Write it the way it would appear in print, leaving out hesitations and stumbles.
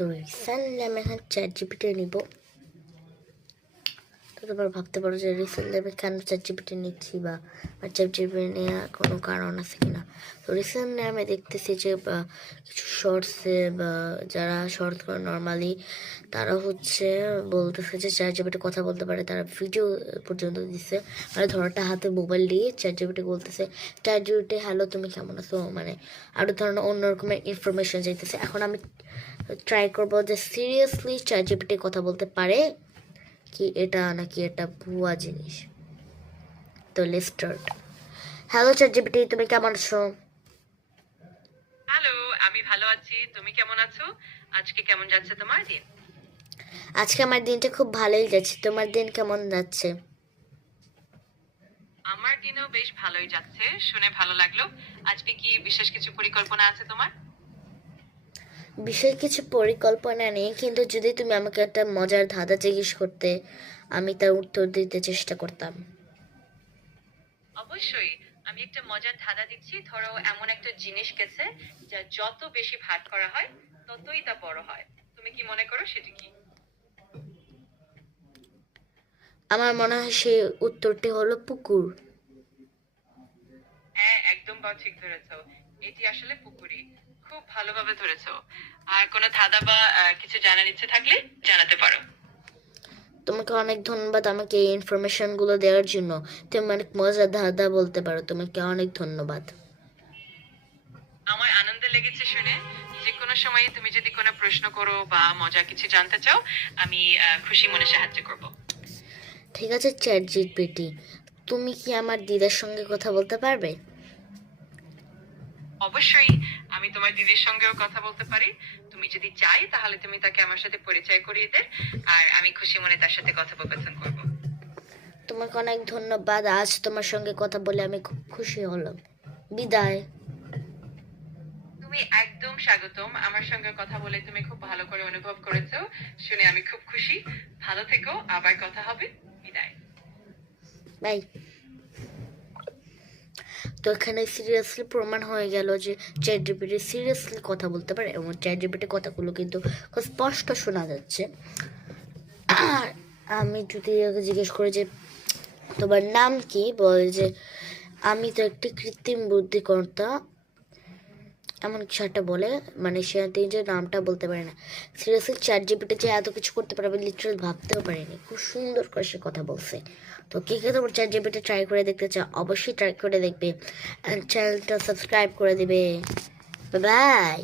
তো রিসেন্টলি আমি এখন চ্যাট জিপিটি নিব। তো তোমরা ভাবতে পারো যে রিসেন্টলি আমি কেন চ্যাট জিপিটি নিচ্ছি বা চ্যাট জিপিটি নেওয়ার কোনো কারণ আছে কিনা। তো রিসেন্টলি আমি দেখতেছি যে কিছু শর্টসে বা যারা শর্টস করে নর্মালি তারা হচ্ছে বলতেছে যে চ্যাট জিপিটি কথা বলতে পারে, তারা ভিডিও পর্যন্ত দিচ্ছে। মানে ধরোটা হাতে মোবাইল দিয়ে চ্যাট জিপিটি বলতেছে, চ্যাট জিপিটি হ্যালো তুমি কেমন আছো, মানে আরও ধরনের অন্য রকমের ইনফরমেশন চাইতেছে। এখন আমি ট্রাই করবো যে সিরিয়াসলি চ্যাট জিপিটি কথা বলতে পারে কি এটা নাকি এটা ভুয়া জিনিস। তো let's start. Hello chat GPT, তুমি কেমন আছো? হ্যালো, আমি ভালো আছি। তুমি কেমন আছো? আজকে কেমন যাচ্ছে তোমার দিন? আজকে আমার দিনটা খুব ভালোই যাচ্ছে, তোমার দিন কেমন যাচ্ছে? আমার দিনও বেশ ভালোই যাচ্ছে, শুনে ভালো লাগলো। আজকে কি বিশেষ কিছু পরিকল্পনা আছে তোমার? বিশেষ কিছু পরিকল্পনা নেই, কিন্তু যদি তুমি আমাকে একটা মজার ধাঁধা জিজ্ঞেস করতে আমি তার উত্তর দিতে চেষ্টা করতাম। অবশ্যই। আমি একটা মজার ধাঁধা দিচ্ছি। ধরো এমন একটা জিনিস গেছে যা যত বেশি ভাগ করা হয় ততই তা বড় হয়। তুমি কি মনে করো সেটা কি? আমার মনে হয় সেই উত্তরটি হলো পুকুর। হ্যাঁ, একদম ঠিক ধরেছো। এটি আসলে পুকুরি। খুব ভালোভাবে ধরেছো। আর কোনো ধাঁধা বা কিছু জানার ইচ্ছে থাকলে জানাতে পারো। তোমাকে অনেক ধন্যবাদ আমাকে এই ইনফরমেশনগুলো দেওয়ার জন্য। তুমি অনেক মজার ধাঁধা বলতে পারো, তোমাকে অনেক ধন্যবাদ। আমার আনন্দ লেগেছে শুনে। যে কোনো সময় তুমি যদি কোনো প্রশ্ন করো বা মজার কিছু জানতে চাও, আমি খুশি মনে সাহায্য করব। ঠিক আছে চ্যাট জিপিটি, তুমি কি আমার দিদার সঙ্গে কথা বলতে পারবে? অবশ্যই, আমি তোমার দিদির সঙ্গেও কথা বলতে পারি। তুমি যদি চাই তাহলে তুমি তাকে আমার সাথে পরিচয় করিয়ে দে, আর আমি খুশি মনে তার সাথে কথোপকথন করব। তোমাকে অনেক ধন্যবাদ, আজ তোমার সঙ্গে কথা বলে আমি খুব খুশি হলাম। বিদায়। তুমি একদম স্বাগতম। আমার সঙ্গে কথা বলে তুমি খুব ভালো করে অনুভব করেছো, শুনে আমি খুব খুশি। ভালো থেকো, আবার কথা হবে। বিদায়। বাই। তো এখানে সিরিয়াসলি প্রমাণ হয়ে গেল যে চ্যাট জিপিটি সিরিয়াসলি কথা বলতে পারে এবং চ্যাট জিপিটি কথাগুলো কিন্তু খুব স্পষ্ট শোনা যাচ্ছে। আর আমি যদি ওকে জিজ্ঞেস করি যে তোমার নাম কি, বলে যে আমি তো একটি কৃত্রিম বুদ্ধিকর্তা, এমন কিছু একটা বলে, মানে সে নিজের নামটা বলতে পারে না। সিরিয়াসলি চ্যাট জিপিটি যে এত কিছু করতে পারে আমি লিটারাল ভাবতেও পারিনি, খুব সুন্দর করে সে কথা বলছে। তো কে কে তোমার চ্যাট জিপিটি ট্রাই করে দেখতে চাও অবশ্যই ট্রাই করে দেখবে, অ্যান্ড চ্যানেলটা সাবস্ক্রাইব করে দিবে। Bye bye.